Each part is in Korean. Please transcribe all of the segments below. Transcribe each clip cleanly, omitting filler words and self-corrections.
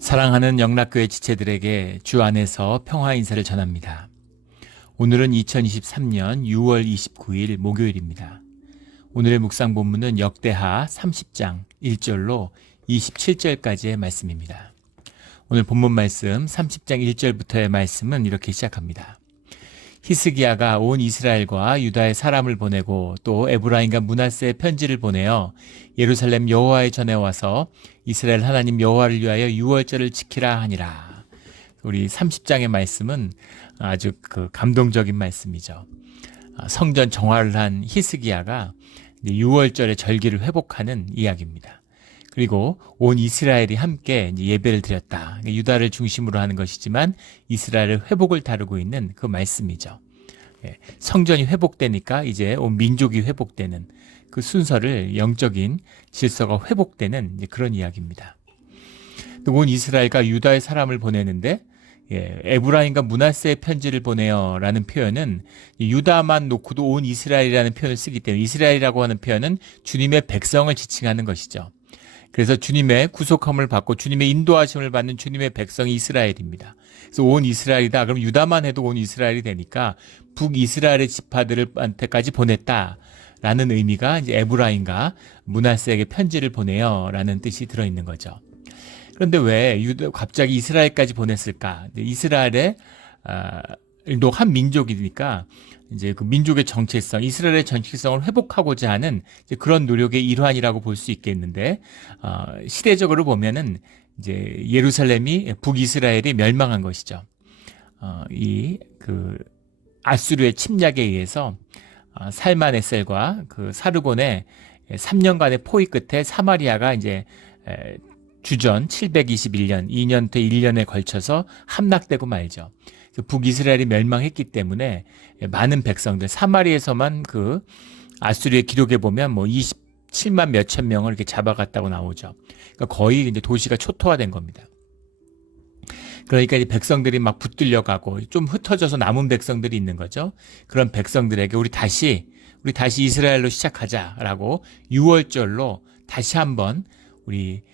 사랑하는 영락교회 지체들에게 주 안에서 평화 인사를 전합니다. 오늘은 2023년 6월 29일 목요일입니다. 오늘의 묵상 본문은 역대하 30장 1절로 27절까지의 말씀입니다. 오늘 본문 말씀 30장 1절부터의 말씀은 이렇게 시작합니다. 히스기야가 온 이스라엘과 유다의 사람을 보내고 또 에브라임과 므낫세의 편지를 보내어 예루살렘 여호와의 전에 와서 이스라엘 하나님 여호와를 위하여 유월절을 지키라 하니라. 우리 30장의 말씀은 아주 감동적인 말씀이죠. 성전 정화를 한 히스기야가 유월절의 절기를 회복하는 이야기입니다. 그리고 온 이스라엘이 함께 예배를 드렸다. 유다를 중심으로 하는 것이지만 이스라엘의 회복을 다루고 있는 그 말씀이죠. 성전이 회복되니까 이제 온 민족이 회복되는 그 순서를 영적인 질서가 회복되는 그런 이야기입니다. 온 이스라엘과 유다의 사람을 보내는데 에브라임과 므낫세의 편지를 보내요 라는 표현은 유다만 놓고도 온 이스라엘이라는 표현을 쓰기 때문에 이스라엘이라고 하는 표현은 주님의 백성을 지칭하는 것이죠. 그래서 주님의 구속함을 받고 주님의 인도하심을 받는 주님의 백성이 이스라엘입니다. 그래서 온 이스라엘이다. 그럼 유다만 해도 온 이스라엘이 되니까 북이스라엘의 지파들한테까지 보냈다라는 의미가 이제 에브라임과 므낫세에게 편지를 보내요라는 뜻이 들어있는 거죠. 그런데 왜 갑자기 이스라엘까지 보냈을까? 이스라엘의 또 한 민족이니까 이제 그 민족의 정체성, 이스라엘의 정체성을 회복하고자 하는 이제 그런 노력의 일환이라고 볼 수 있겠는데, 시대적으로 보면은 이제 예루살렘이 북이스라엘이 멸망한 것이죠. 아수르의 침략에 의해서 살만에셀과 그 사르곤의 3년간의 포위 끝에 사마리아가 이제 주전 721년, 2년부터 1년에 걸쳐서 함락되고 말죠. 북이스라엘이 멸망했기 때문에 많은 백성들, 사마리에서만 그 아수르의 기록에 보면 뭐 27만 몇천 명을 이렇게 잡아갔다고 나오죠. 그러니까 거의 이제 도시가 초토화된 겁니다. 그러니까 이제 백성들이 막 붙들려가고 좀 흩어져서 남은 백성들이 있는 거죠. 그런 백성들에게 우리 다시 이스라엘로 시작하자라고 6월절로 다시 한번 우리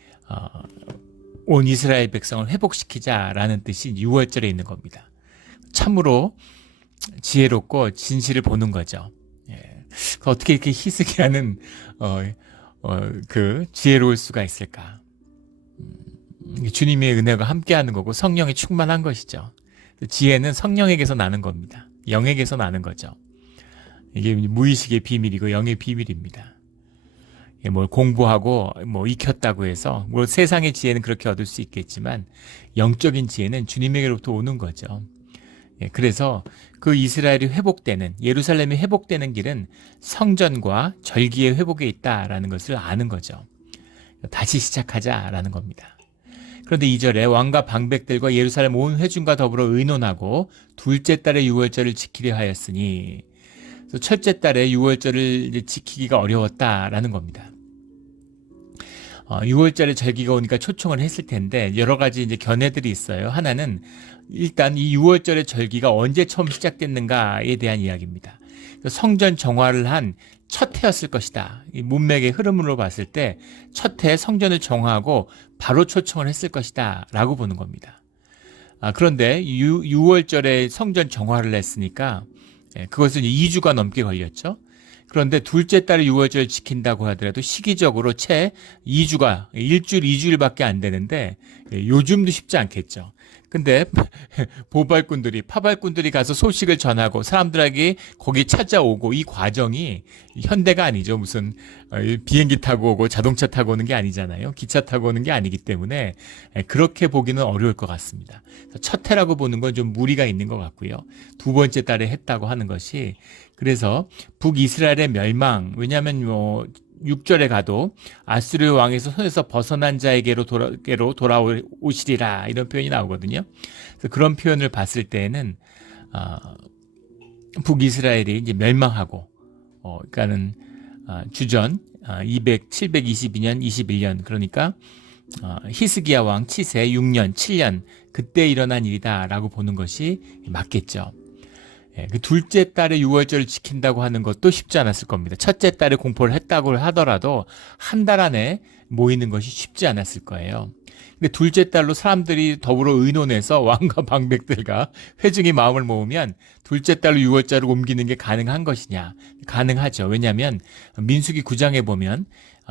온 이스라엘 백성을 회복시키자라는 뜻이 6월절에 있는 겁니다. 참으로 지혜롭고 진실을 보는 거죠. 어떻게 이렇게 히스기야는 지혜로울 수가 있을까? 주님의 은혜가 함께하는 거고 성령이 충만한 것이죠. 지혜는 성령에게서 나는 겁니다. 영에게서 나는 거죠. 이게 무의식의 비밀이고 영의 비밀입니다. 뭘 공부하고 익혔다고 해서 세상의 지혜는 그렇게 얻을 수 있겠지만 영적인 지혜는 주님에게로부터 오는 거죠. 그래서 그 이스라엘이 회복되는, 예루살렘이 회복되는 길은 성전과 절기의 회복에 있다라는 것을 아는 거죠. 다시 시작하자라는 겁니다. 그런데 2절에 왕과 방백들과 예루살렘 온 회중과 더불어 의논하고 둘째 달에 유월절을 지키려 하였으니, 그래서 첫째 달에 유월절을 지키기가 어려웠다라는 겁니다. 6월절에 절기가 오니까 초청을 했을 텐데 여러 가지 이제 견해들이 있어요. 하나는 일단 이 6월절의 절기가 언제 처음 시작됐는가에 대한 이야기입니다. 성전 정화를 한 첫 해였을 것이다. 이 문맥의 흐름으로 봤을 때 첫 해 성전을 정화하고 바로 초청을 했을 것이다 라고 보는 겁니다. 그런데 6월절에 성전 정화를 했으니까 그것은 2주가 넘게 걸렸죠. 그런데 둘째 달에 6월절을 지킨다고 하더라도 시기적으로 채 2주가, 일주일, 2주일밖에 안 되는데 요즘도 쉽지 않겠죠. 근데 파발꾼들이 가서 소식을 전하고 사람들에게 거기 찾아오고 이 과정이 현대가 아니죠. 무슨 비행기 타고 오고 자동차 타고 오는 게 아니잖아요. 기차 타고 오는 게 아니기 때문에 그렇게 보기는 어려울 것 같습니다. 첫 해라고 보는 건 좀 무리가 있는 것 같고요. 두 번째 달에 했다고 하는 것이, 그래서 북이스라엘의 멸망, 왜냐하면 6절에 가도 아수르 왕에서 손에서 벗어난 자에게로 돌아오시리라 이런 표현이 나오거든요. 그래서 그런 표현을 봤을 때에는 북이스라엘이 이제 멸망하고, 그러니까는 주전 722년 21년, 그러니까 히스기야 왕 치세 6년 7년 그때 일어난 일이다라고 보는 것이 맞겠죠. 그 둘째 달에 6월절을 지킨다고 하는 것도 쉽지 않았을 겁니다. 첫째 달에 공포를 했다고 하더라도 한 달 안에 모이는 것이 쉽지 않았을 거예요. 근데 둘째 달로 사람들이 더불어 의논해서 왕과 방백들과 회중이 마음을 모으면 둘째 달로 유월절을 옮기는 게 가능한 것이냐? 가능하죠. 왜냐하면 민수기 9장에 보면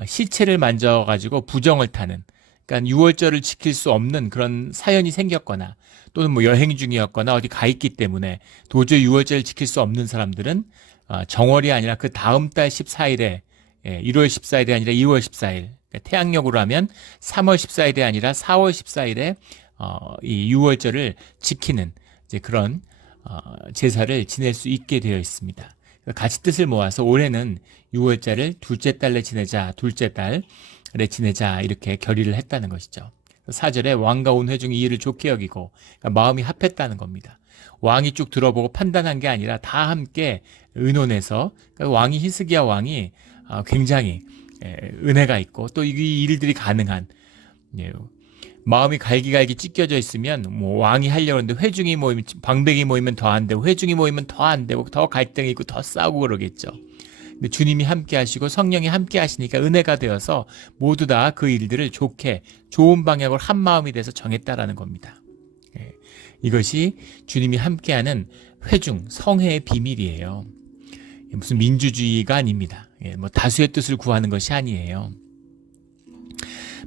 시체를 만져가지고 부정을 타는, 그러니까 유월절을 지킬 수 없는 그런 사연이 생겼거나 또는 뭐 여행 중이었거나 어디 가 있기 때문에 도저히 유월절을 지킬 수 없는 사람들은 정월이 아니라 그 다음 달 14일에 1월 14일이 아니라 2월 14일, 태양력으로 하면 3월 14일이 아니라 4월 14일에 이 유월절을 지키는 이제 그런 제사를 지낼 수 있게 되어 있습니다. 같이 뜻을 모아서 올해는 유월절을 둘째 달에 지내자, 둘째 달에 지내자 이렇게 결의를 했다는 것이죠. 4절에 왕과 온 회중이 이 일을 좋게 여기고, 그러니까 마음이 합했다는 겁니다. 왕이 쭉 들어보고 판단한 게 아니라 다 함께 의논해서, 그러니까 왕이 히스기야 왕이 굉장히 은혜가 있고 또 이 일들이 가능한, 마음이 갈기갈기 찢겨져 있으면 뭐 왕이 하려고 하는데 회중이 모이면, 방백이 모이면 더 안 되고 회중이 모이면 더 안 되고 더 갈등이 있고 더 싸우고 그러겠죠. 근데 주님이 함께 하시고 성령이 함께 하시니까 은혜가 되어서 모두 다 그 일들을 좋게, 좋은 방향으로 한 마음이 돼서 정했다라는 겁니다. 이것이 주님이 함께하는 회중, 성회의 비밀이에요. 무슨 민주주의가 아닙니다. 뭐 다수의 뜻을 구하는 것이 아니에요.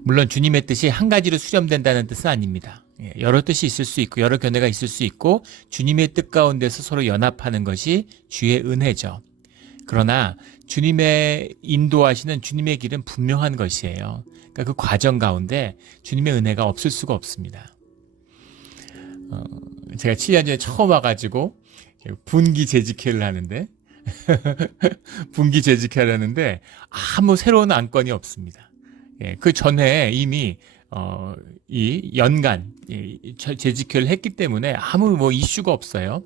물론 주님의 뜻이 한 가지로 수렴된다는 뜻은 아닙니다. 여러 뜻이 있을 수 있고 여러 견해가 있을 수 있고 주님의 뜻 가운데서 서로 연합하는 것이 주의 은혜죠. 그러나 주님의 인도하시는 주님의 길은 분명한 것이에요. 그러니까 그 과정 가운데 주님의 은혜가 없을 수가 없습니다. 제가 7년 전에 처음 와가지고 분기 재직회를 하는데 분기 재직회를 하는데 아무 새로운 안건이 없습니다. 그 전에 이미 이 연간 재직회를 했기 때문에 아무 뭐 이슈가 없어요.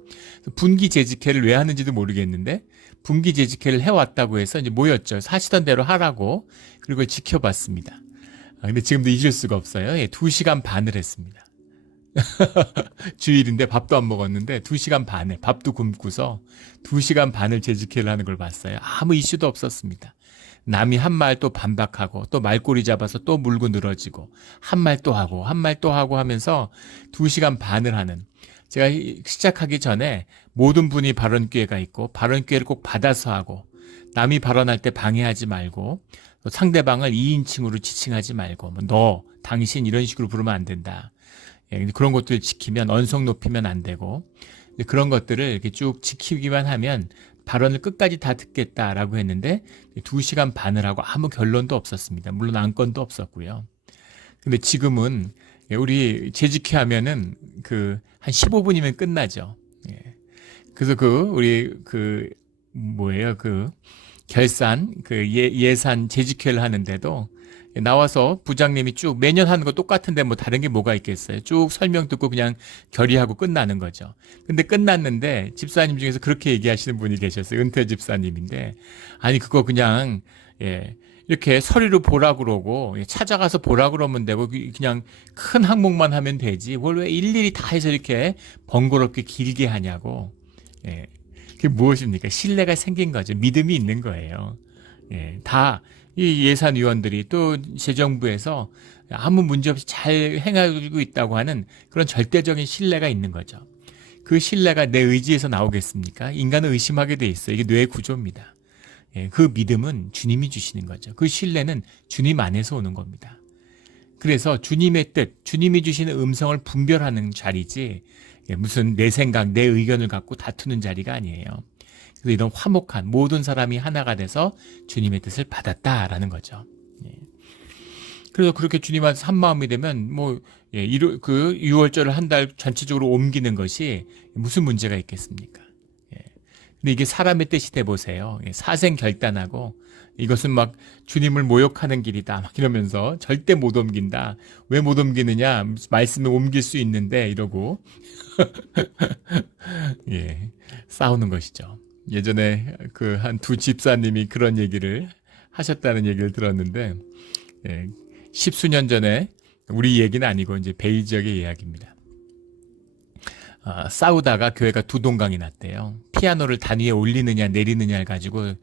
분기 재직회를 왜 하는지도 모르겠는데 분기 재직회를 해왔다고 해서 이제 모였죠. 하시던 대로 하라고. 그리고 지켜봤습니다. 근데 지금도 잊을 수가 없어요. 2시간 반을 했습니다. 주일인데 밥도 안 먹었는데 2시간 반을 밥도 굶고서 2시간 반을 재직회를 하는 걸 봤어요. 아무 이슈도 없었습니다. 남이 한 말 또 반박하고 또 말꼬리 잡아서 또 물고 늘어지고 한 말 또 하고 한 말 또 하고 하면서 2시간 반을 하는, 제가 시작하기 전에 모든 분이 발언 기회가 있고 발언 기회를 꼭 받아서 하고 남이 발언할 때 방해하지 말고 또 상대방을 2인칭으로 지칭하지 말고 뭐 너, 당신 이런 식으로 부르면 안 된다. 그런 것들을 지키면 언성 높이면 안 되고 그런 것들을 이렇게 쭉 지키기만 하면 발언을 끝까지 다 듣겠다라고 했는데 2시간 반을 하고 아무 결론도 없었습니다. 물론 안건도 없었고요. 근데 지금은 우리 재직회 하면은 한 15분이면 끝나죠. 그래서 우리 결산, 예산 재직회를 하는데도 나와서 부장님이 쭉 매년 하는 거 똑같은데 뭐 다른 게 뭐가 있겠어요. 쭉 설명 듣고 그냥 결의하고 끝나는 거죠. 근데 끝났는데 집사님 중에서 그렇게 얘기하시는 분이 계셨어요. 은퇴 집사님인데 아니 그거 그냥 이렇게 서류로 보라 그러고 찾아가서 보라 그러면 되고 그냥 큰 항목만 하면 되지 뭘 왜 일일이 다 해서 이렇게 번거롭게 길게 하냐고. 그게 무엇입니까? 신뢰가 생긴 거죠. 믿음이 있는 거예요. 다 이 예산위원들이 또 재정부에서 아무 문제 없이 잘 행하고 있다고 하는 그런 절대적인 신뢰가 있는 거죠. 그 신뢰가 내 의지에서 나오겠습니까? 인간은 의심하게 돼 있어요. 이게 뇌의 구조입니다. 그 믿음은 주님이 주시는 거죠. 그 신뢰는 주님 안에서 오는 겁니다. 그래서 주님의 뜻, 주님이 주시는 음성을 분별하는 자리지 무슨 내 생각, 내 의견을 갖고 다투는 자리가 아니에요. 그래서 이런 화목한 모든 사람이 하나가 돼서 주님의 뜻을 받았다라는 거죠. 그래서 그렇게 주님한테 한 마음이 되면 그 유월절을 한 달 전체적으로 옮기는 것이 무슨 문제가 있겠습니까? 근데 이게 사람의 뜻이 돼 보세요. 사생 결단하고 이것은 막 주님을 모욕하는 길이다 막 이러면서 절대 못 옮긴다. 왜 못 옮기느냐? 말씀을 옮길 수 있는데 이러고 싸우는 것이죠. 예전에 한 두 집사님이 그런 얘기를 하셨다는 얘기를 들었는데, 십수년 전에 우리 얘기는 아니고 이제 베이 지역의 이야기입니다. 싸우다가 교회가 두 동강이 났대요. 피아노를 단 위에 올리느냐 내리느냐를 가지고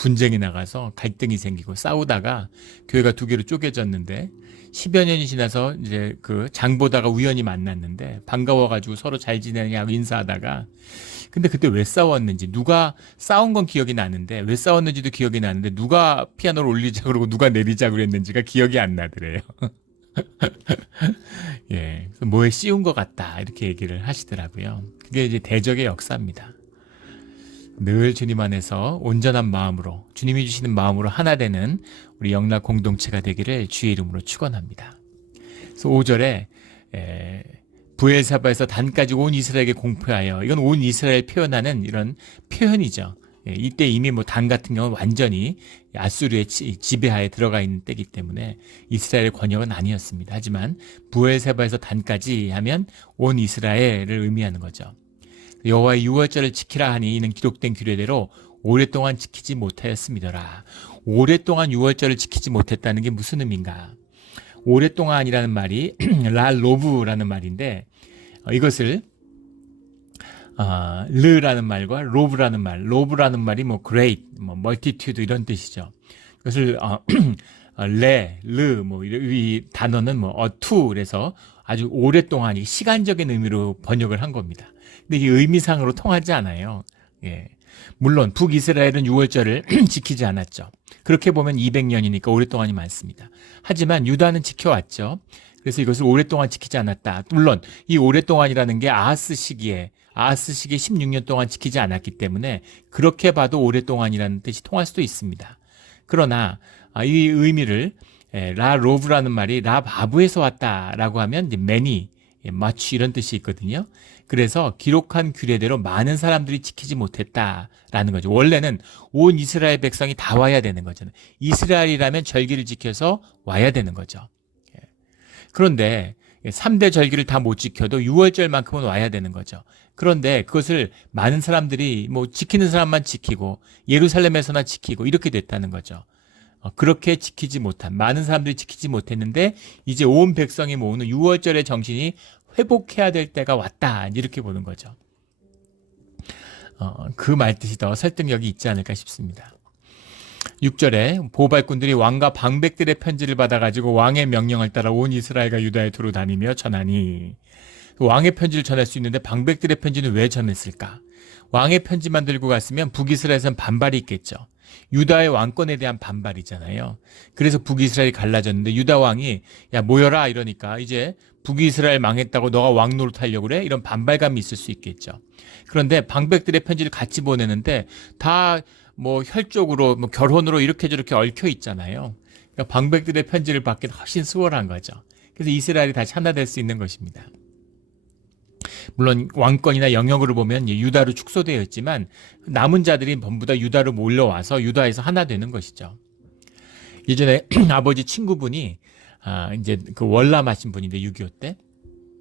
분쟁이 나가서 갈등이 생기고 싸우다가 교회가 두 개로 쪼개졌는데 10여 년이 지나서 이제 그 장 보다가 우연히 만났는데 반가워가지고 서로 잘 지내냐고 인사하다가 근데 그때 왜 싸웠는지 누가 싸운 건 기억이 나는데 왜 싸웠는지도 기억이 나는데 누가 피아노를 올리자 그러고 누가 내리자 그랬는지가 기억이 안 나더래요. 예, 그래서 뭐에 씌운 것 같다 이렇게 얘기를 하시더라고요. 그게 이제 대적의 역사입니다. 늘 주님 안에서 온전한 마음으로 주님이 주시는 마음으로 하나 되는 우리 영락 공동체가 되기를 주의 이름으로 축원합니다. 그래서 5절에 부엘사바에서 단까지 온 이스라엘에게 공표하여 이건 온 이스라엘 표현하는 이런 표현이죠. 이때 이미 뭐 단 같은 경우는 완전히 아수르의 지배하에 들어가 있는 때이기 때문에 이스라엘의 권역은 아니었습니다. 하지만 부엘세바에서 단까지 하면 온 이스라엘을 의미하는 거죠. 여호와의 유월절을 지키라 하니 이는 기록된 규례대로 오랫동안 지키지 못하였음이더라. 오랫동안 유월절을 지키지 못했다는 게 무슨 의미인가? 오랫동안이라는 말이 라로브라는 말인데 이것을 르라는 말과 로브라는 로브라는 말이 뭐 great, 뭐 multitude 이런 뜻이죠. 그것을 르, 이 단어는 to 그래서 아주 오랫동안 시간적인 의미로 번역을 한 겁니다. 근데 이게 의미상으로 통하지 않아요. 예. 물론 북이스라엘은 유월절을 지키지 않았죠. 그렇게 보면 200년이니까 오랫동안이 많습니다. 하지만 유다는 지켜왔죠. 그래서 이것을 오랫동안 지키지 않았다. 물론 이 오랫동안이라는 게 아하스 시기에 16년 동안 지키지 않았기 때문에 그렇게 봐도 오랫동안이라는 뜻이 통할 수도 있습니다. 그러나 이 의미를 라 로브라는 말이 라 바브에서 왔다라고 하면 이제 many, much 이런 뜻이 있거든요. 그래서 기록한 규례대로 많은 사람들이 지키지 못했다라는 거죠. 원래는 온 이스라엘 백성이 다 와야 되는 거잖아요. 이스라엘이라면 절기를 지켜서 와야 되는 거죠. 그런데 3대 절기를 다 못 지켜도 6월절만큼은 와야 되는 거죠. 그런데 그것을 많은 사람들이 뭐 지키는 사람만 지키고 예루살렘에서나 지키고 이렇게 됐다는 거죠. 그렇게 지키지 못한 많은 사람들이 지키지 못했는데 이제 온 백성이 모으는 6월절의 정신이 회복해야 될 때가 왔다 이렇게 보는 거죠. 그 말뜻이 더 설득력이 있지 않을까 싶습니다. 6절에 보발꾼들이 왕과 방백들의 편지를 받아가지고 왕의 명령을 따라 온 이스라엘과 유다에 두루 다니며 전하니 왕의 편지를 전할 수 있는데 방백들의 편지는 왜 전했을까? 왕의 편지만 들고 갔으면 북이스라엘에서는 반발이 있겠죠. 유다의 왕권에 대한 반발이잖아요. 그래서 북이스라엘이 갈라졌는데 유다 왕이 야 모여라 이러니까 이제 북이스라엘 망했다고 너가 왕 노릇하려고 그래? 이런 반발감이 있을 수 있겠죠. 그런데 방백들의 편지를 같이 보내는데 다 뭐 혈족으로 뭐 결혼으로 이렇게 저렇게 얽혀 있잖아요. 그러니까 방백들의 편지를 받기는 훨씬 수월한 거죠. 그래서 이스라엘이 다시 하나 될 수 있는 것입니다. 물론 왕권이나 영역으로 보면 유다로 축소되어 있지만 남은 자들이 전부 다 유다로 몰려와서 유다에서 하나 되는 것이죠. 예전에 아버지 친구분이 이제 그 월남하신 분인데 6.25 때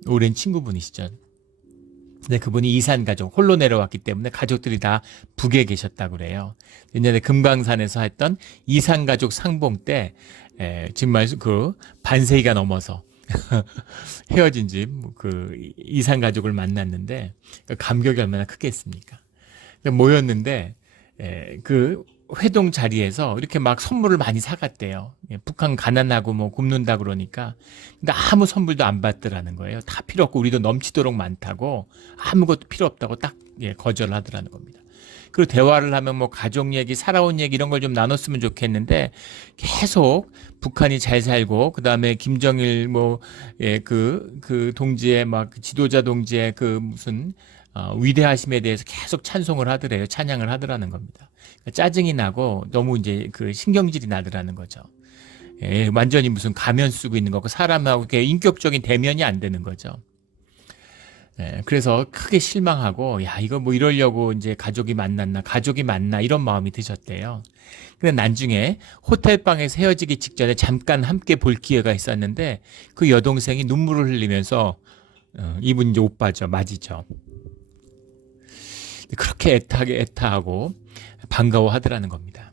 오랜 친구분이시죠. 근데 그분이 이산 가족 홀로 내려왔기 때문에 가족들이 다 북에 계셨다고 그래요. 옛날에 금강산에서 했던 이산 가족 상봉 때 정말 그 반세기가 넘어서 헤어진 집 그 이산 가족을 만났는데 감격이 얼마나 크겠습니까? 모였는데 그 회동 자리에서 이렇게 막 선물을 많이 사갔대요. 북한 가난하고 뭐 굶는다 그러니까. 근데 아무 선물도 안 받더라는 거예요. 다 필요 없고 우리도 넘치도록 많다고 아무것도 필요 없다고 딱 거절하더라는 겁니다. 그리고 대화를 하면 뭐 가족 얘기, 살아온 얘기 이런 걸 좀 나눴으면 좋겠는데 계속 북한이 잘 살고 그다음에 김정일 그 동지의 막 지도자 동지의 그 무슨 위대하심에 대해서 계속 찬송을 하더래요. 찬양을 하더라는 겁니다. 짜증이 나고 너무 이제 그 신경질이 나더라는 거죠. 완전히 무슨 가면 쓰고 있는 거고 사람하고 인격적인 대면이 안 되는 거죠. 그래서 크게 실망하고 야 이거 뭐 이러려고 이제 가족이 만나 이런 마음이 드셨대요. 근데 나중에 호텔방에서 헤어지기 직전에 잠깐 함께 볼 기회가 있었는데 그 여동생이 눈물을 흘리면서 이분 이제 오빠죠, 맞이죠. 그렇게 애타하고 반가워하더라는 겁니다.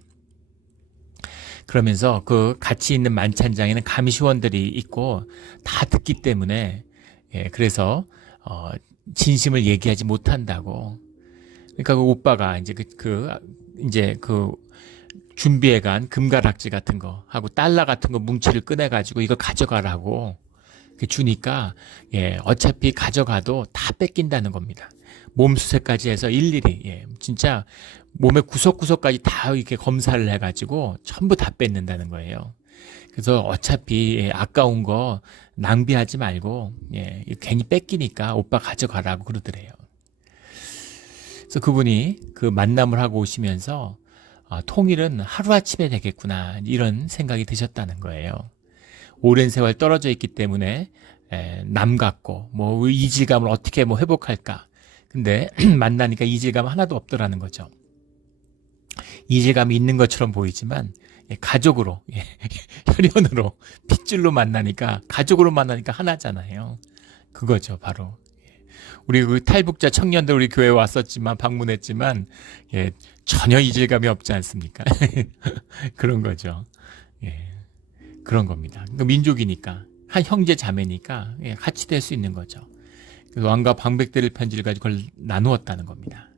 그러면서 그 같이 있는 만찬장에는 감시원들이 있고 다 듣기 때문에 그래서 진심을 얘기하지 못한다고. 그러니까 그 오빠가 이제 준비해간 금가락지 같은 거 하고 달러 같은 거 뭉치를 꺼내가지고 이거 가져가라고 주니까 어차피 가져가도 다 뺏긴다는 겁니다. 몸수색까지 해서 일일이 진짜 몸의 구석구석까지 다 이렇게 검사를 해가지고 전부 다 뺏는다는 거예요. 그래서 어차피 아까운 거 낭비하지 말고 괜히 뺏기니까 오빠 가져가라고 그러더래요. 그래서 그분이 그 만남을 하고 오시면서 통일은 하루아침에 되겠구나 이런 생각이 드셨다는 거예요. 오랜 세월 떨어져 있기 때문에 남 같고 뭐 이질감을 어떻게 뭐 회복할까. 근데 만나니까 이질감 하나도 없더라는 거죠. 이질감이 있는 것처럼 보이지만 가족으로 혈연으로 핏줄로 만나니까 가족으로 만나니까 하나잖아요. 그거죠 바로. 우리 그 탈북자 청년들 우리 교회 왔었지만 방문했지만 전혀 이질감이 없지 않습니까? 그런 거죠. 그런 겁니다. 그러니까 민족이니까 한 형제 자매니까 같이 될 수 있는 거죠. 그래서 왕과 방백들의 편지를 가지고 그걸 나누었다는 겁니다.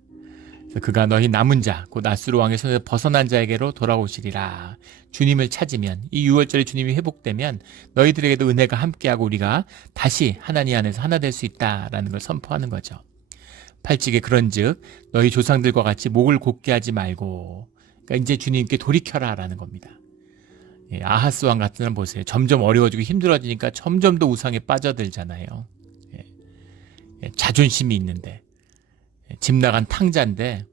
그래서 그가 너희 남은 자, 곧 아수르 왕의 손에서 벗어난 자에게로 돌아오시리라. 주님을 찾으면 이 유월절에 주님이 회복되면 너희들에게도 은혜가 함께하고 우리가 다시 하나님 안에서 하나 될 수 있다라는 걸 선포하는 거죠. 8절에 그런즉 너희 조상들과 같이 목을 곧게 하지 말고 그러니까 이제 주님께 돌이켜라라는 겁니다. 아하스 왕 같은 사람 보세요. 점점 어려워지고 힘들어지니까 점점 더 우상에 빠져들잖아요. 자존심이 있는데 집 나간 탕자인데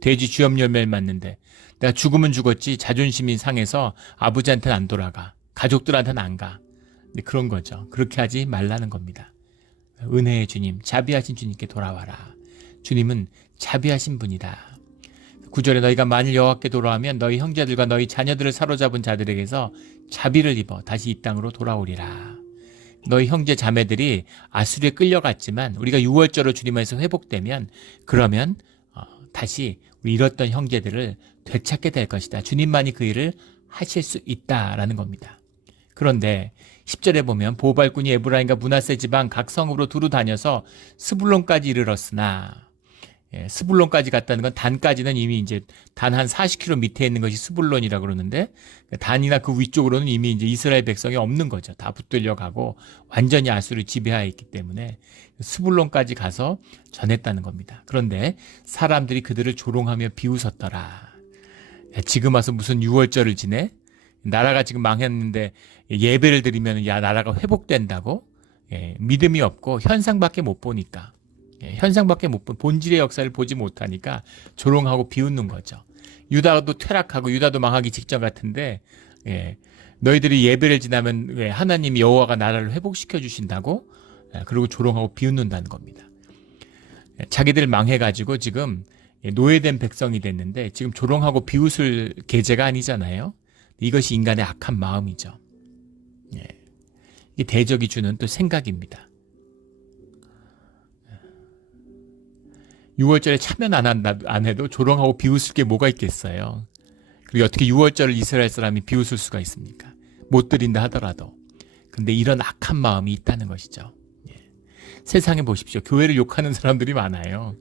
돼지 쥐염 열매를 맞는데 내가 죽으면 죽었지 자존심이 상해서 아버지한테는 안 돌아가. 가족들한테는 안 가. 그런 거죠. 그렇게 하지 말라는 겁니다. 은혜의 주님, 자비하신 주님께 돌아와라. 주님은 자비하신 분이다. 9절에 너희가 만일 여호와께 돌아오면 너희 형제들과 너희 자녀들을 사로잡은 자들에게서 자비를 입어 다시 이 땅으로 돌아오리라. 너희 형제 자매들이 아수르에 끌려갔지만 우리가 6월절로 주님 안에서 회복되면 그러면 다시 우리 잃었던 형제들을 되찾게 될 것이다. 주님만이 그 일을 하실 수 있다라는 겁니다. 그런데 10절에 보면 보발꾼이 에브라임과 므낫세 지방 각 성읍으로 두루 다녀서 스불론까지 이르렀으나 스불론까지 갔다는 건 단까지는 이미 이제 단 한 40km 밑에 있는 것이 스불론이라고 그러는데 단이나 그 위쪽으로는 이미 이제 이스라엘 백성이 없는 거죠. 다 붙들려 가고 완전히 아수르 지배하에 있기 때문에 스불론까지 가서 전했다는 겁니다. 그런데 사람들이 그들을 조롱하며 비웃었더라. 지금 와서 무슨 6월절을 지내? 나라가 지금 망했는데 예배를 드리면 나라가 회복된다고? 믿음이 없고 현상밖에 못 보니까. 현상밖에 못 본 본질의 역사를 보지 못하니까 조롱하고 비웃는 거죠. 유다도 퇴락하고 유다도 망하기 직전 같은데 너희들이 예배를 지나면 하나님 여호와가 나라를 회복시켜 주신다고? 그리고 조롱하고 비웃는다는 겁니다. 자기들 망해가지고 지금 노예된 백성이 됐는데 지금 조롱하고 비웃을 계제가 아니잖아요. 이것이 인간의 악한 마음이죠. 이게 대적이 주는 또 생각입니다. 6월절에 참여 안 해도 조롱하고 비웃을 게 뭐가 있겠어요. 그리고 어떻게 6월절을 이스라엘 사람이 비웃을 수가 있습니까? 못 드린다 하더라도. 근데 이런 악한 마음이 있다는 것이죠. 세상에 보십시오. 교회를 욕하는 사람들이 많아요.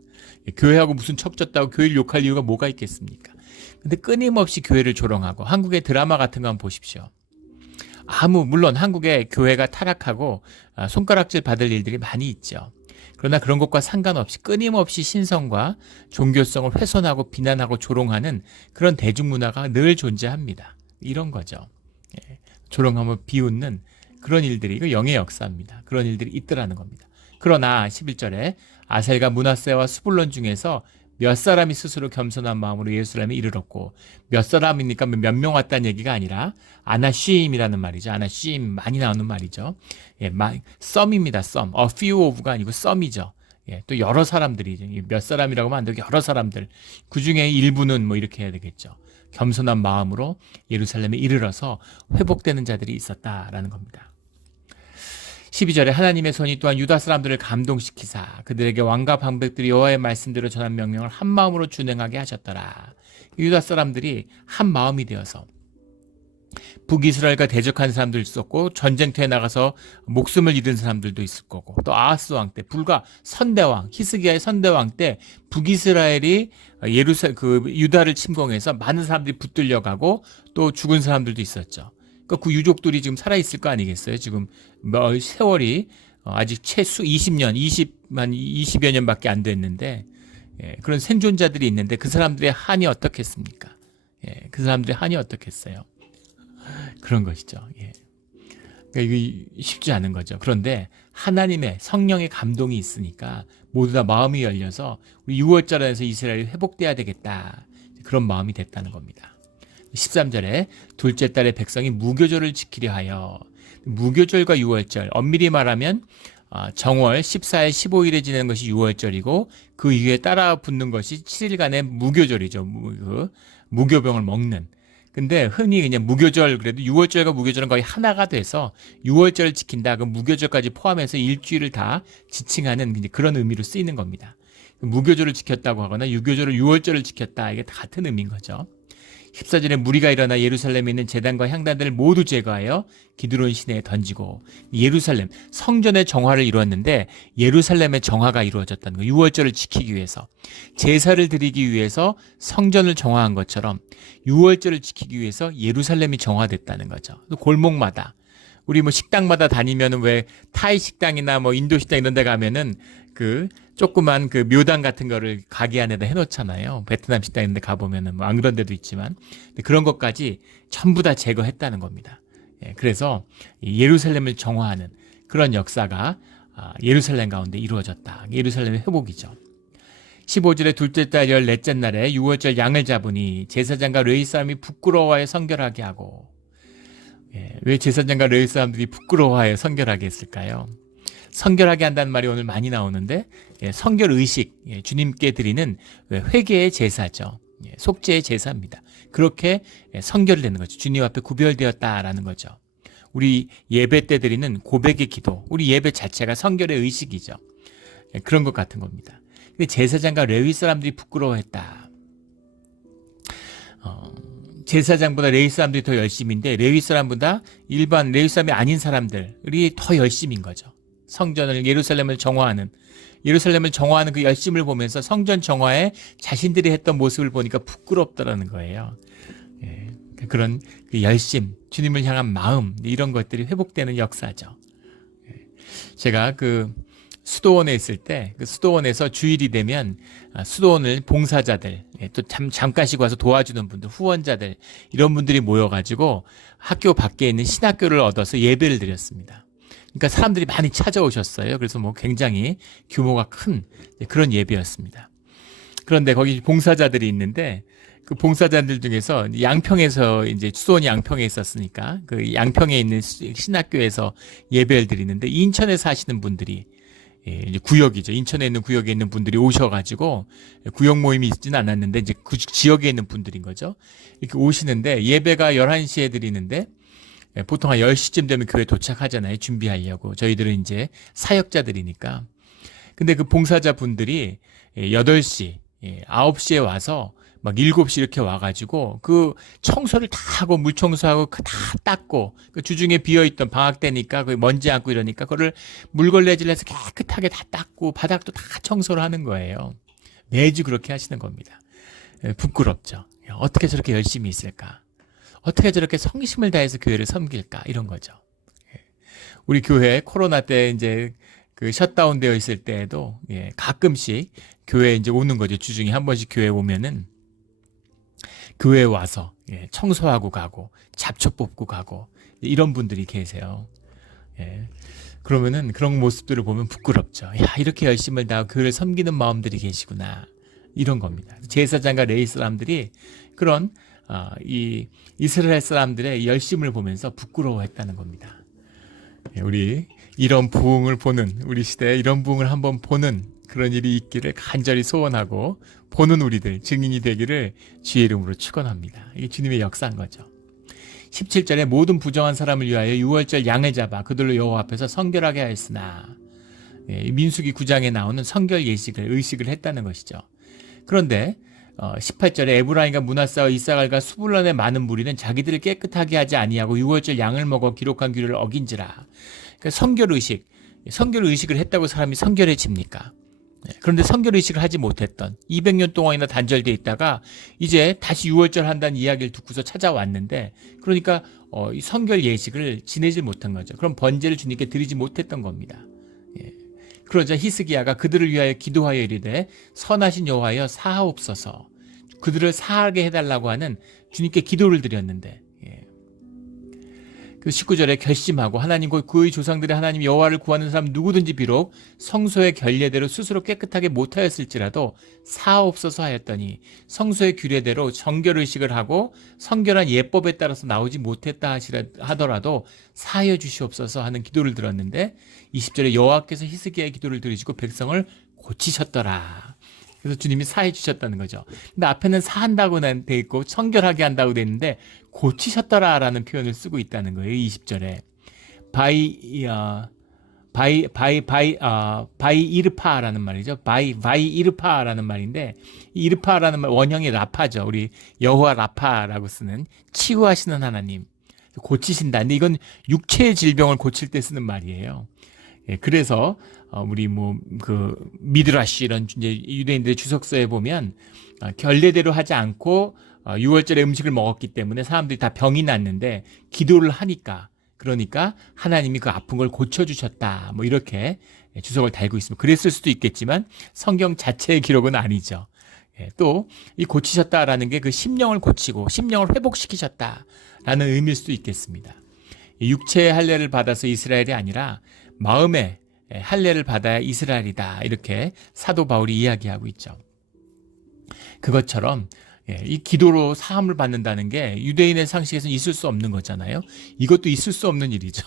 교회하고 무슨 척졌다고 교회를 욕할 이유가 뭐가 있겠습니까? 근데 끊임없이 교회를 조롱하고 한국의 드라마 같은 거 한번 보십시오. 물론 한국의 교회가 타락하고 손가락질 받을 일들이 많이 있죠. 그러나 그런 것과 상관없이 끊임없이 신성과 종교성을 훼손하고 비난하고 조롱하는 그런 대중문화가 늘 존재합니다. 이런 거죠. 조롱하며 비웃는 그런 일들이 이거 영의 역사입니다. 그런 일들이 있더라는 겁니다. 그러나 11절에 아셀과 므낫세와 스불론 중에서 몇 사람이 스스로 겸손한 마음으로 예루살렘에 이르렀고 몇 사람이니까 몇 명 왔다는 얘기가 아니라 아나쉬임이라는 말이죠. 아나쉬임 많이 나오는 말이죠. 썸입니다. 썸. A few of가 아니고 썸이죠. 또 여러 사람들이 몇 사람이라고 하면 안 되고 여러 사람들. 그 중에 일부는 뭐 이렇게 해야 되겠죠. 겸손한 마음으로 예루살렘에 이르러서 회복되는 자들이 있었다라는 겁니다. 12절에 하나님의 손이 또한 유다 사람들을 감동시키사 그들에게 왕과 방백들이 여호와의 말씀대로 전한 명령을 한 마음으로 준행하게 하셨더라. 유다 사람들이 한 마음이 되어서 북이스라엘과 대적한 사람도 있었고 전쟁터에 나가서 목숨을 잃은 사람들도 있을 거고 또 아하스 왕 때 불과 선대왕 히스기야의 선대왕 때 북이스라엘이 유다를 침공해서 많은 사람들이 붙들려가고 또 죽은 사람들도 있었죠. 그러니까 그 유족들이 지금 살아 있을 거 아니겠어요? 지금 세월이 아직 최소 20여 년밖에 안 됐는데 그런 생존자들이 있는데 그 사람들의 한이 어떻겠습니까? 그 사람들의 한이 어떻겠어요? 그런 것이죠. 그러니까 이게 쉽지 않은 거죠. 그런데 하나님의 성령의 감동이 있으니까 모두 다 마음이 열려서 우리 6월절에서 이스라엘이 회복돼야 되겠다. 그런 마음이 됐다는 겁니다. 13절에 둘째 달의 백성이 무교절을 지키려 하여. 무교절과 6월절 엄밀히 말하면 정월 14일 15일에 지내는 것이 6월절이고 그 이후에 따라 붙는 것이 7일간의 무교절이죠. 무교병을 먹는. 근데 흔히 그냥 무교절 그래도 6월절과 무교절은 거의 하나가 돼서 6월절을 지킨다. 그 무교절까지 포함해서 일주일을 다 지칭하는 그런 의미로 쓰이는 겁니다. 무교절을 지켰다고 하거나 유교절을 6월절을 지켰다. 이게 다 같은 의미인 거죠. 14절에 무리가 일어나 예루살렘에 있는 제단과 향단들을 모두 제거하여 기드론 시내에 던지고 예루살렘 성전의 정화를 이루었는데 예루살렘의 정화가 이루어졌다는 거. 6월절을 지키기 위해서 제사를 드리기 위해서 성전을 정화한 것처럼 6월절을 지키기 위해서 예루살렘이 정화됐다는 거죠. 또 골목마다 우리 식당마다 다니면은 왜 타이 식당이나 인도 식당 이런 데 가면은 그 조그만 그 묘당 같은 거를 가게 안에다 해놓잖아요. 베트남 식당 이런 데 가보면은 안 그런 데도 있지만 그런 것까지 전부 다 제거했다는 겁니다. 그래서 예루살렘을 정화하는 그런 역사가 예루살렘 가운데 이루어졌다. 예루살렘의 회복이죠. 15절에 둘째 달 14째 날에 6월절 양을 잡으니 제사장과 레위 사람이 부끄러워하여 성결하게 하고. 왜 제사장과 레위 사람들이 부끄러워하여 성결하게 했을까요? 성결하게 한다는 말이 오늘 많이 나오는데 성결 의식, 주님께 드리는 회개의 제사죠. 속죄의 제사입니다. 그렇게 성결되는 거죠. 주님 앞에 구별되었다라는 거죠. 우리 예배 때 드리는 고백의 기도, 우리 예배 자체가 성결의 의식이죠. 그런 것 같은 겁니다. 근데 제사장과 레위 사람들이 부끄러워했다. 제사장보다 레위 사람들이 더 열심인데 레위 사람보다 일반 레위 사람이 아닌 사람들이 더 열심인 거죠. 성전을 예루살렘을 정화하는 그 열심을 보면서 성전 정화에 자신들이 했던 모습을 보니까 부끄럽다라는 거예요. 그런 그 열심, 주님을 향한 마음 이런 것들이 회복되는 역사죠. 제가 그 수도원에 있을 때 그 수도원에서 주일이 되면 수도원을 봉사자들 또 잠깐씩 와서 도와주는 분들 후원자들 이런 분들이 모여가지고 학교 밖에 있는 신학교를 얻어서 예배를 드렸습니다. 그러니까 사람들이 많이 찾아오셨어요. 그래서 굉장히 규모가 큰 그런 예배였습니다. 그런데 거기 봉사자들이 있는데 그 봉사자들 중에서 양평에서 이제 수도원이 양평에 있었으니까 그 양평에 있는 신학교에서 예배를 드리는데 인천에 사시는 분들이 이제 구역이죠. 인천에 있는 구역에 있는 분들이 오셔가지고 구역 모임이 있지는 않았는데 이제 그 지역에 있는 분들인 거죠. 이렇게 오시는데 예배가 11시에 드리는데 보통 한 10시쯤 되면 교회 도착하잖아요. 준비하려고. 저희들은 이제 사역자들이니까. 근데 그 봉사자 분들이 8시, 9시에 와서 막 7시 이렇게 와가지고 그 청소를 다 하고 물 청소하고 다 닦고 그 주중에 비어있던 방학 때니까 그 먼지 앉고 이러니까 그거를 물걸레질을 해서 깨끗하게 다 닦고 바닥도 다 청소를 하는 거예요. 매주 그렇게 하시는 겁니다. 부끄럽죠. 어떻게 저렇게 열심히 있을까? 어떻게 저렇게 성심을 다해서 교회를 섬길까? 이런 거죠. 우리 교회 코로나 때 이제 그 셧다운 되어 있을 때에도 가끔씩 교회에 이제 오는 거죠. 주중에 한 번씩 교회 오면은 교회에 와서 청소하고 가고 잡초 뽑고 가고 이런 분들이 계세요. 그러면은 그런 모습들을 보면 부끄럽죠. 야, 이렇게 열심을 다하고 교회를 섬기는 마음들이 계시구나. 이런 겁니다. 제사장과 레위 사람들이 그런 이 이스라엘 사람들의 열심을 보면서 부끄러워했다는 겁니다. 우리 이런 부흥을 보는 우리 시대에 이런 부흥을 한번 보는 그런 일이 있기를 간절히 소원하고 보는 우리들 증인이 되기를 주의 이름으로 축원합니다. 이게 주님의 역사인 거죠. 17절에 모든 부정한 사람을 위하여 6월절 양을 잡아 그들로 여호와 앞에서 성결하게 하였으나 민수기 9장에 나오는 성결 의식을 했다는 것이죠. 그런데 18절에 에브라임과 므낫사와 이사갈과 수불론의 많은 무리는 자기들을 깨끗하게 하지 아니하고 유월절 양을 먹어 기록한 규례를 어긴지라. 그러니까 성결의식을 했다고 사람이 성결해집니까? 그런데 성결의식을 하지 못했던 200년 동안이나 단절돼 있다가 이제 다시 유월절 한다는 이야기를 듣고서 찾아왔는데, 그러니까 이 성결 예식을 지내지 못한 거죠. 그럼 번제를 주님께 드리지 못했던 겁니다. 그러자 히스기야가 그들을 위하여 기도하여 이르되 선하신 여호와여 사하옵소서. 그들을 사하게 해달라고 하는 주님께 기도를 드렸는데, 그 19절에 결심하고 하나님 곧 그의 조상들의 하나님 여호와를 구하는 사람 누구든지 비록 성소의 결례대로 스스로 깨끗하게 못하였을지라도 사하옵소서 하였더니, 성소의 규례대로 정결의식을 하고 성결한 예법에 따라서 나오지 못했다 하더라도 사하여 주시옵소서 하는 기도를 들었는데, 20절에 여호와께서 히스기야의 기도를 들으시고 백성을 고치셨더라. 그래서 주님이 사해 주셨다는 거죠. 근데 앞에는 사한다고 돼 있고 성결하게 한다고 돼 있는데 고치셨더라라는 표현을 쓰고 있다는 거예요. 20절에 바이 이르파라는 말이죠. 바이 이르파라는 말인데, 이 이르파라는 말 원형이 라파죠. 우리 여호와 라파라고 쓰는 치유하시는 하나님, 고치신다. 근데 이건 육체의 질병을 고칠 때 쓰는 말이에요. 그래서 우리 미드라시 이런 이제 유대인들의 주석서에 보면 결례대로 하지 않고 6월절에 음식을 먹었기 때문에 사람들이 다 병이 났는데 기도를 하니까, 그러니까 하나님이 그 아픈 걸 고쳐주셨다, 이렇게 주석을 달고 있습니다. 그랬을 수도 있겠지만 성경 자체의 기록은 아니죠. 또 이 고치셨다라는 게 그 심령을 고치고 심령을 회복시키셨다라는 의미일 수도 있겠습니다. 육체의 할례를 받아서 이스라엘이 아니라 마음의 할례를 받아야 이스라엘이다, 이렇게 사도 바울이 이야기하고 있죠. 그것처럼 이 기도로 사함을 받는다는 게 유대인의 상식에서는 있을 수 없는 거잖아요. 이것도 있을 수 없는 일이죠.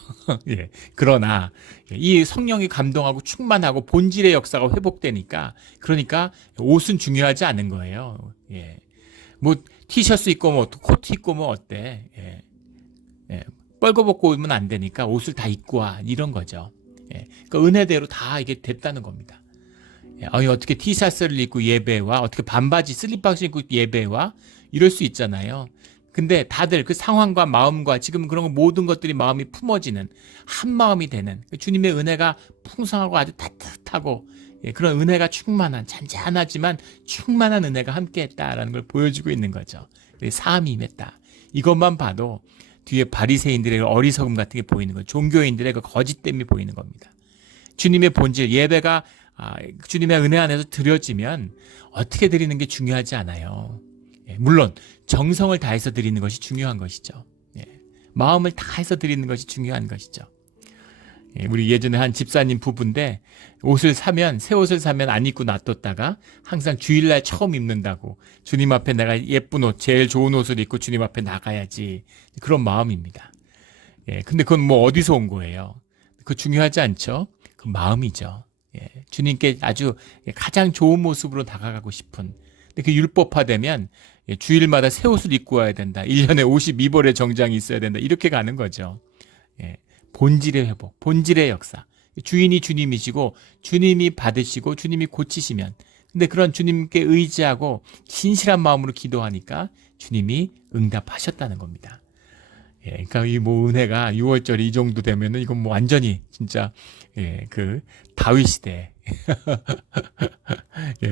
그러나 이 성령이 감동하고 충만하고 본질의 역사가 회복되니까, 그러니까 옷은 중요하지 않은 거예요. 티셔츠 입고 코트 입고 어때? 뻘거벗고 오면 안 되니까 옷을 다 입고 와, 이런 거죠. 그러니까 은혜대로 다 이게 됐다는 겁니다. 어떻게 티셔츠를 입고 예배와, 어떻게 반바지 슬립박스 입고 예배와, 이럴 수 있잖아요. 근데 다들 그 상황과 마음과 지금 그런 모든 것들이 마음이 품어지는 한 마음이 되는 주님의 은혜가 풍성하고 아주 따뜻하고, 그런 은혜가 충만한, 잔잔하지만 충만한 은혜가 함께했다라는 걸 보여주고 있는 거죠. 사함이 임했다. 이것만 봐도 뒤에 바리새인들의 어리석음 같은 게 보이는 거예요. 종교인들의 그 거짓됨이 보이는 겁니다. 주님의 본질, 예배가 주님의 은혜 안에서 드려지면 어떻게 드리는 게 중요하지 않아요. 물론 정성을 다해서 드리는 것이 중요한 것이죠. 마음을 다해서 드리는 것이 중요한 것이죠. 우리 예전에 한 집사님 부부인데, 새 옷을 사면 안 입고 놔뒀다가 항상 주일날 처음 입는다고 주님 앞에 내가 예쁜 옷, 제일 좋은 옷을 입고 주님 앞에 나가야지, 그런 마음입니다. 근데 그건 어디서 온 거예요? 그거 중요하지 않죠? 그 마음이죠. 주님께 아주 가장 좋은 모습으로 다가가고 싶은. 근데 그 율법화되면 주일마다 새 옷을 입고 와야 된다, 1년에 52벌의 정장이 있어야 된다, 이렇게 가는 거죠. 본질의 회복, 본질의 역사. 주인이 주님이시고 주님이 받으시고 주님이 고치시면, 근데 그런 주님께 의지하고 진실한 마음으로 기도하니까 주님이 응답하셨다는 겁니다. 그러니까 이 은혜가 6월절이 이 정도 되면은 이건 완전히 진짜 그 다윗 시대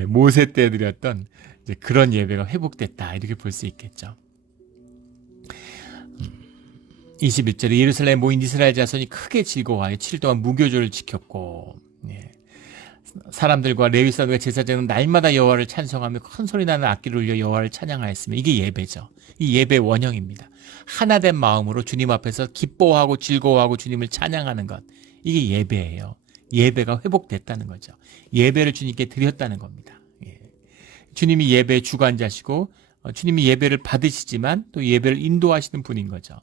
모세 때 드렸던 이제 그런 예배가 회복됐다, 이렇게 볼 수 있겠죠. 21절에 예루살렘에 모인 이스라엘 자손이 크게 즐거워하여 7일 동안 무교절을 지켰고, 사람들과 레위 사람들과 제사장은 날마다 여호와를 찬송하며 큰 소리 나는 악기를 울려 여호와를 찬양하였으며, 이게 예배죠. 이 예배 원형입니다. 하나된 마음으로 주님 앞에서 기뻐하고 즐거워하고 주님을 찬양하는 것, 이게 예배예요. 예배가 회복됐다는 거죠. 예배를 주님께 드렸다는 겁니다. 주님이 예배의 주관자시고 주님이 예배를 받으시지만 또 예배를 인도하시는 분인 거죠.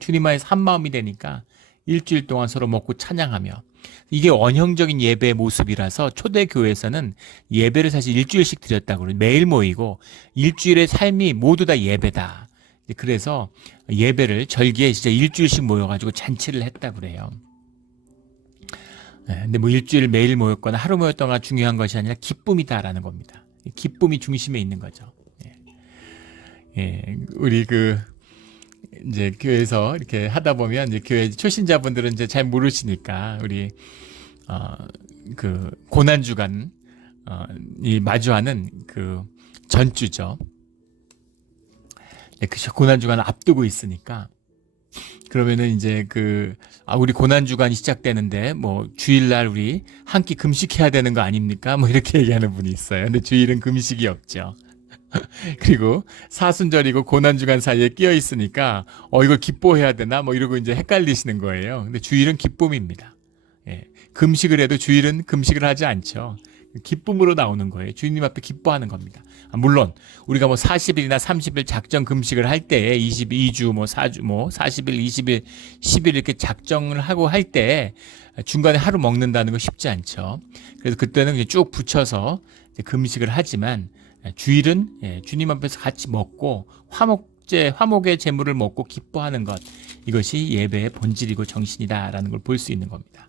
주님 안에서 한 마음이 되니까 일주일 동안 서로 먹고 찬양하며, 이게 원형적인 예배의 모습이라서 초대교회에서는 예배를 사실 일주일씩 드렸다고 그래요. 매일 모이고 일주일의 삶이 모두 다 예배다. 그래서 예배를 절기에 진짜 일주일씩 모여가지고 잔치를 했다고 그래요. 근데 일주일 매일 모였거나 하루 모였거나 중요한 것이 아니라 기쁨이다라는 겁니다. 기쁨이 중심에 있는 거죠. 우리 이제 교회에서 이렇게 하다 보면 이제 교회 초신자분들은 이제 잘 모르시니까 우리 고난 주간 이 마주하는 전주죠. 그 고난 주간을 앞두고 있으니까 그러면은 이제 우리 고난 주간이 시작되는데 뭐 주일날 우리 한 끼 금식해야 되는 거 아닙니까? 뭐 이렇게 얘기하는 분이 있어요. 근데 주일은 금식이 없죠. 그리고 사순절이고 고난주간 사이에 끼어 있으니까 이걸 기뻐해야 되나 뭐 이러고 이제 헷갈리시는 거예요. 근데 주일은 기쁨입니다. 금식을 해도 주일은 금식을 하지 않죠. 기쁨으로 나오는 거예요. 주님 앞에 기뻐하는 겁니다. 물론 우리가 뭐 40일이나 30일 작정 금식을 할 때 22주 뭐 4주 뭐 40일 20일 10일 이렇게 작정을 하고 할 때 중간에 하루 먹는다는 거 쉽지 않죠. 그래서 그때는 쭉 붙여서 금식을 하지만 주일은 주님 앞에서 같이 먹고 화목의 제물을 먹고 기뻐하는 것, 이것이 예배의 본질이고 정신이다라는 걸 볼 수 있는 겁니다.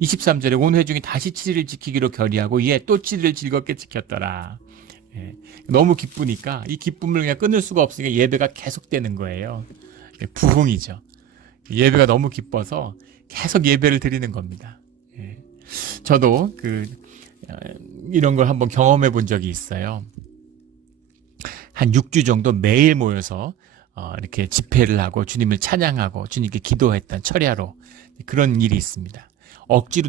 23절에 온 회중이 다시 7일을 지키기로 결의하고 또 7일을 즐겁게 지켰더라. 너무 기쁘니까 이 기쁨을 그냥 끊을 수가 없으니까 예배가 계속되는 거예요. 부흥이죠. 예배가 너무 기뻐서 계속 예배를 드리는 겁니다. 저도 이런 걸 한번 경험해 본 적이 있어요. 한 6주 정도 매일 모여서 이렇게 집회를 하고 주님을 찬양하고 주님께 기도했던 철야로 그런 일이 있습니다.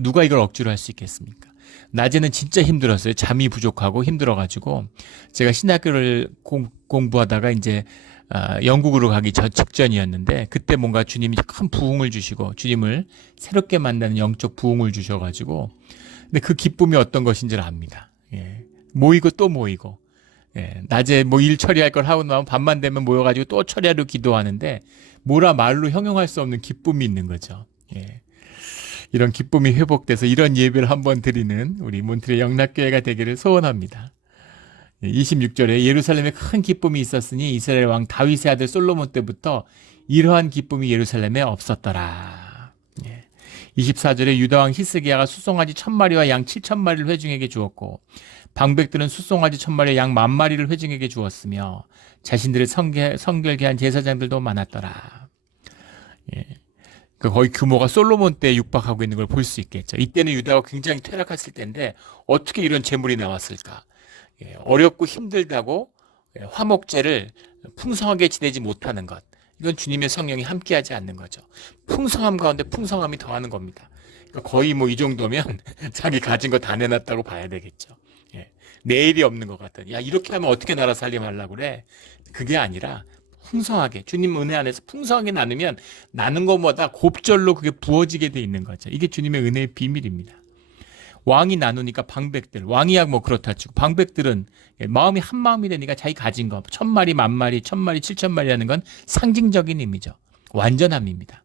누가 이걸 억지로 할 수 있겠습니까? 낮에는 진짜 힘들었어요. 잠이 부족하고 힘들어가지고 제가 신학교를 공부하다가 이제 영국으로 가기 직전이었는데 그때 뭔가 주님이 큰 부흥을 주시고 주님을 새롭게 만나는 영적 부흥을 주셔가지고 근데 그 기쁨이 어떤 것인지를 압니다. 모이고 또 모이고 낮에 뭐 일 처리할 걸 하고 나면 밤만 되면 모여가지고 또 처리하러 기도하는데 말로 형용할 수 없는 기쁨이 있는 거죠. 이런 기쁨이 회복돼서 이런 예배를 한번 드리는 우리 몬트레 영락교회가 되기를 소원합니다. 26절에 예루살렘에 큰 기쁨이 있었으니 이스라엘 왕 다윗의 아들 솔로몬 때부터 이러한 기쁨이 예루살렘에 없었더라. 24절에 유다 왕 히스기야가 수송아지 1000마리와 양 7000마리를 회중에게 주었고 방백들은 수송아지 1000마리와 양 10,000마리를 회중에게 주었으며 자신들의 성결케 한 제사장들도 많았더라. 거의 규모가 솔로몬 때에 육박하고 있는 걸 볼 수 있겠죠. 이때는 유다가 굉장히 퇴락했을 때인데 어떻게 이런 재물이 나왔을까? 어렵고 힘들다고 화목제를 풍성하게 지내지 못하는 것. 이건 주님의 성령이 함께하지 않는 거죠. 풍성함 가운데 풍성함이 더하는 겁니다. 그러니까 거의 뭐 이 정도면 자기 가진 거 다 내놨다고 봐야 되겠죠. 내일이 없는 것 같은. 이렇게 하면 어떻게 나라 살림하려고 그래? 그게 아니라 풍성하게 주님 은혜 안에서 풍성하게 나누면 나는 것보다 곱절로 그게 부어지게 돼 있는 거죠. 이게 주님의 은혜의 비밀입니다. 왕이 나누니까 방백들, 왕이야 뭐 그렇다 치고 방백들은 마음이 한 마음이 되니까 자기 가진 거 1000마리, 10,000마리, 1000마리, 7,000마리라는 건 상징적인 의미죠. 완전함입니다.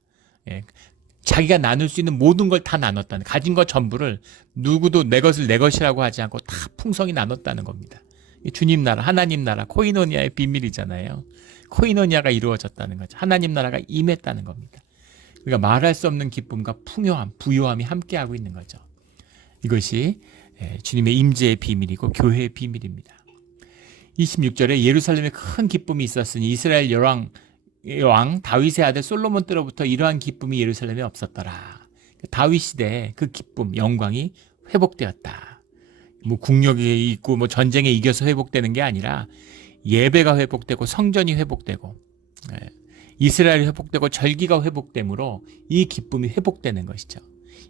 자기가 나눌 수 있는 모든 걸 다 나눴다는, 가진 것 전부를 누구도 내 것을 내 것이라고 하지 않고 다 풍성히 나눴다는 겁니다. 주님 나라, 하나님 나라, 코이노니아의 비밀이잖아요. 코이노니아가 이루어졌다는 거죠. 하나님 나라가 임했다는 겁니다. 그러니까 말할 수 없는 기쁨과 풍요함, 부요함이 함께하고 있는 거죠. 이것이 주님의 임재의 비밀이고 교회의 비밀입니다. 26절에 예루살렘에 큰 기쁨이 있었으니 이스라엘 왕 다윗의 아들 솔로몬 때로부터 이러한 기쁨이 예루살렘에 없었더라. 다윗 시대에 그 기쁨, 영광이 회복되었다. 뭐 국력이 있고 뭐 전쟁에 이겨서 회복되는 게 아니라 예배가 회복되고 성전이 회복되고 이스라엘이 회복되고 절기가 회복되므로 이 기쁨이 회복되는 것이죠.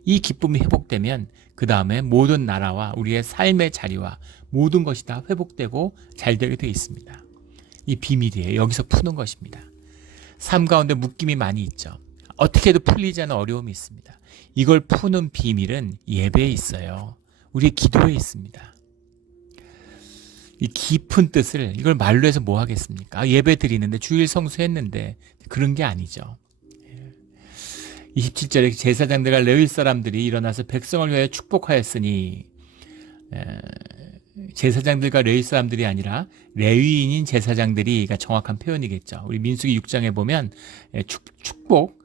이 기쁨이 회복되면 그 다음에 모든 나라와 우리의 삶의 자리와 모든 것이 다 회복되고 잘 되게 되어 있습니다. 이 비밀이에요. 여기서 푸는 것입니다. 삶 가운데 묶임이 많이 있죠. 어떻게 해도 풀리지 않는 어려움이 있습니다. 이걸 푸는 비밀은 예배에 있어요. 우리의 기도에 있습니다. 이 깊은 뜻을 이걸 말로 해서 뭐 하겠습니까? 예배 드리는데 주일 성수했는데 그런 게 아니죠. 27절에 제사장들과 레위 사람들이 일어나서 백성을 위하여 축복하였으니 제사장들과 레위 사람들이 아니라 레위인인 제사장들이가 정확한 표현이겠죠. 우리 민수기 6장에 보면 축복,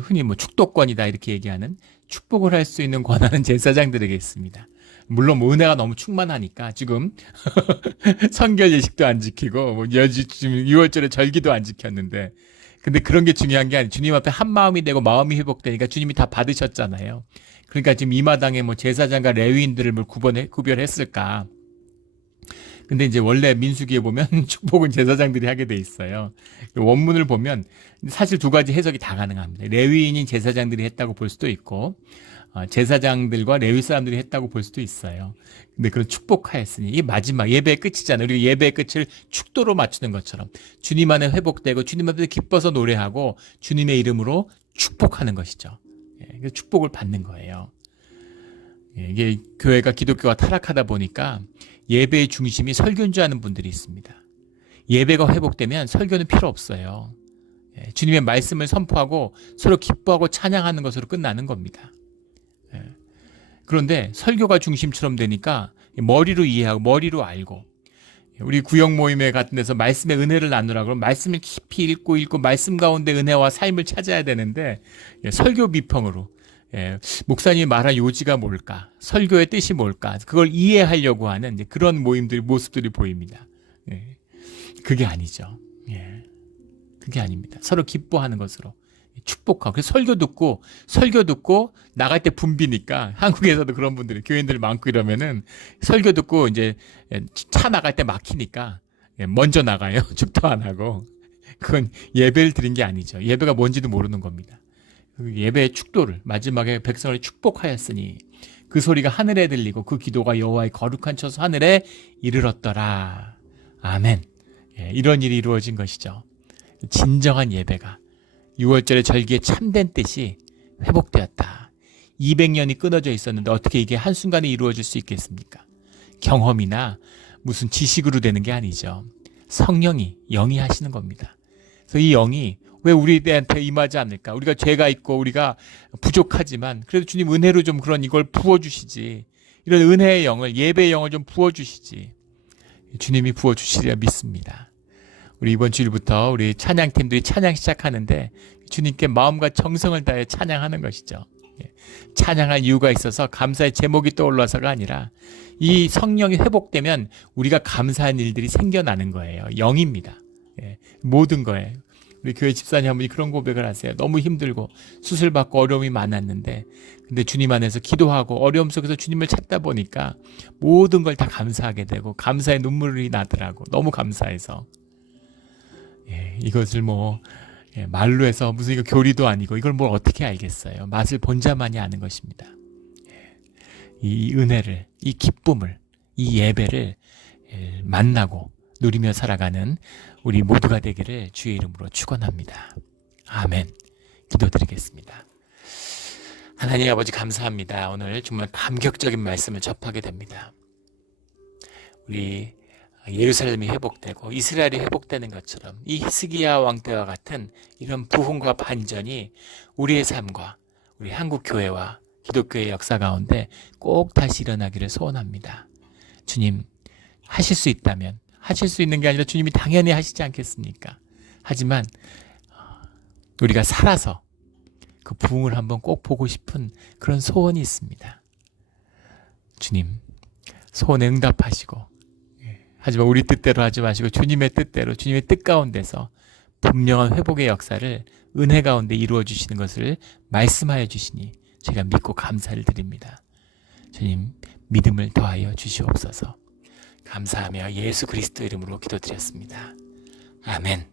흔히 뭐 축도권이다 이렇게 얘기하는 축복을 할 수 있는 권한은 제사장들에게 있습니다. 물론 뭐 은혜가 너무 충만하니까 지금 성결 예식도 안 지키고 뭐 지금 6월절에 절기도 안 지켰는데, 근데 그런 게 중요한 게 아니에요. 주님 앞에 한 마음이 되고 마음이 회복되니까 주님이 다 받으셨잖아요. 그러니까 지금 이 마당에 뭐 제사장과 레위인들을 뭘 구별했을까? 근데 이제 원래 민수기에 보면 축복은 제사장들이 하게 돼 있어요. 원문을 보면 사실 두 가지 해석이 다 가능합니다. 레위인인 제사장들이 했다고 볼 수도 있고, 제사장들과 레위 사람들이 했다고 볼 수도 있어요. 근데 그런 축복하였으니, 이게 마지막 예배의 끝이잖아요. 우리가 예배의 끝을 축도로 맞추는 것처럼 주님 안에 회복되고 주님 앞에 기뻐서 노래하고 주님의 이름으로 축복하는 것이죠. 축복을 받는 거예요. 이게 교회가 기독교가 타락하다 보니까 예배의 중심이 설교인 줄 아는 분들이 있습니다. 예배가 회복되면 설교는 필요 없어요. 주님의 말씀을 선포하고 서로 기뻐하고 찬양하는 것으로 끝나는 겁니다. 그런데 설교가 중심처럼 되니까 머리로 이해하고 머리로 알고, 우리 구역 모임에 같은 데서 말씀의 은혜를 나누라 그러면 말씀을 깊이 읽고 말씀 가운데 은혜와 삶을 찾아야 되는데, 설교 비평으로 목사님이 말한 요지가 뭘까? 설교의 뜻이 뭘까? 그걸 이해하려고 하는 그런 모습들이 보입니다. 그게 아니죠. 그게 아닙니다. 서로 기뻐하는 것으로 축복하고. 그래서 설교 듣고 나갈 때 붐비니까, 한국에서도 그런 분들이 교인들 많고 이러면은 설교 듣고 이제 차 나갈 때 막히니까 먼저 나가요. 축도 안 하고. 그건 예배를 드린 게 아니죠. 예배가 뭔지도 모르는 겁니다. 예배의 축도를, 마지막에 백성을 축복하였으니 그 소리가 하늘에 들리고 그 기도가 여호와의 거룩한 처소 하늘에 이르렀더라. 아멘. 이런 일이 이루어진 것이죠. 진정한 예배가 6월절의 절기의 참된 뜻이 회복되었다. 200년이 끊어져 있었는데 어떻게 이게 한순간에 이루어질 수 있겠습니까? 경험이나 무슨 지식으로 되는 게 아니죠. 성령이, 영이 하시는 겁니다. 그래서 이 영이 왜 우리한테 임하지 않을까? 우리가 죄가 있고 우리가 부족하지만 그래도 주님 은혜로 좀 그런 이걸 부어주시지. 이런 은혜의 영을, 예배의 영을 좀 부어주시지. 주님이 부어주시리라 믿습니다. 우리 이번 주일부터 우리 찬양팀들이 찬양 시작하는데 주님께 마음과 정성을 다해 찬양하는 것이죠. 찬양할 이유가 있어서 감사의 제목이 떠올라서가 아니라 이 성령이 회복되면 우리가 감사한 일들이 생겨나는 거예요. 영입니다. 모든 거예요. 우리 교회 집사님 한 분이 그런 고백을 하세요. 너무 힘들고 수술받고 어려움이 많았는데 근데 주님 안에서 기도하고 어려움 속에서 주님을 찾다 보니까 모든 걸 다 감사하게 되고 감사의 눈물이 나더라고. 너무 감사해서. 이것을 말로 해서 무슨 이거 교리도 아니고 이걸 뭘 어떻게 알겠어요. 맛을 본 자만이 아는 것입니다. 이 은혜를, 이 기쁨을, 이 예배를 만나고 누리며 살아가는 우리 모두가 되기를 주의 이름으로 축원합니다. 아멘. 기도드리겠습니다. 하나님 아버지 감사합니다. 오늘 정말 감격적인 말씀을 접하게 됩니다. 우리 예루살렘이 회복되고 이스라엘이 회복되는 것처럼 이 히스기야 왕 때와 같은 이런 부흥과 반전이 우리의 삶과 우리 한국 교회와 기독교의 역사 가운데 꼭 다시 일어나기를 소원합니다. 주님, 하실 수 있다면, 하실 수 있는 게 아니라 주님이 당연히 하시지 않겠습니까? 하지만 우리가 살아서 그 부흥을 한번 꼭 보고 싶은 그런 소원이 있습니다. 주님, 소원에 응답하시고, 하지만 우리 뜻대로 하지 마시고 주님의 뜻대로, 주님의 뜻 가운데서 분명한 회복의 역사를 은혜 가운데 이루어 주시는 것을 말씀하여 주시니 제가 믿고 감사를 드립니다. 주님, 믿음을 더하여 주시옵소서. 감사하며 예수 그리스도 이름으로 기도드렸습니다. 아멘.